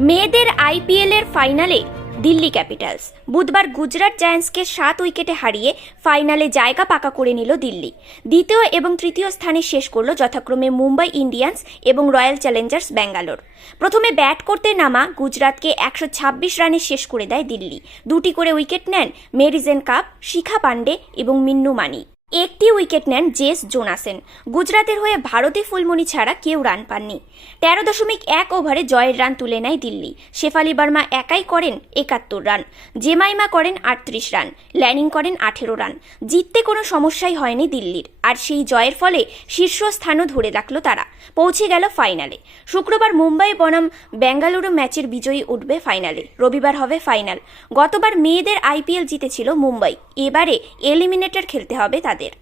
মেয়েদের আইপিএলের ফাইনালে দিল্লি ক্যাপিটালস বুধবার গুজরাট জায়ান্টসকে 7 উইকেটে হারিয়ে ফাইনালে জায়গা পাকা করে নিল দিল্লি। দ্বিতীয় এবং তৃতীয় স্থানে শেষ করল যথাক্রমে মুম্বাই ইন্ডিয়ান্স এবং রয়্যাল চ্যালেঞ্জার্স ব্যাঙ্গালোর। প্রথমে ব্যাট করতে নামা গুজরাটকে 126 রানে শেষ করে দেয় দিল্লি। 2টি করে উইকেট নেন মেরিজেন কাপ, শিখা পান্ডে এবং মিন্নু মানি। একটি উইকেট নেন জেস জোনাসেন। গুজরাতের হয়ে ভারতী ফুলমণি ছাড়া কেউ রান পাননি। 13.1 ওভারে জয়ের রান তুলে নেয় দিল্লি। শেফালি বর্মা একাই করেন 71 রান, জেমাইমা করেন 38 রান, ল্যানিং করেন 18 রান। জিততে কোনো সমস্যাই হয়নি দিল্লির, আর সেই জয়ের ফলে শীর্ষস্থানও ধরে রাখল তারা। পৌঁছে গেল ফাইনালে। শুক্রবার মুম্বাই বনাম বেঙ্গালুরু ম্যাচের বিজয়ী উঠবে ফাইনালে। রবিবার হবে ফাইনাল। গতবার মেয়েদের আইপিএল জিতেছিল মুম্বাই, এবারে এলিমিনেটর খেলতে হবে তাদের।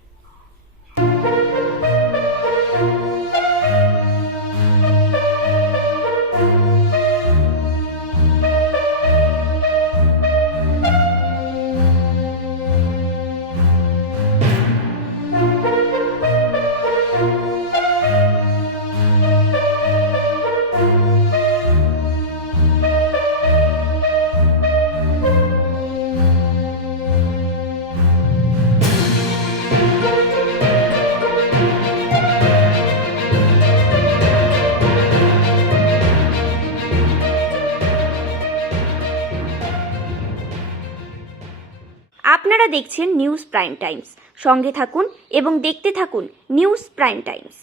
আপনারা দেখছেন নিউজ প্রাইম টাইমস। সঙ্গে থাকুন এবং দেখতে থাকুন নিউজ প্রাইম টাইমস।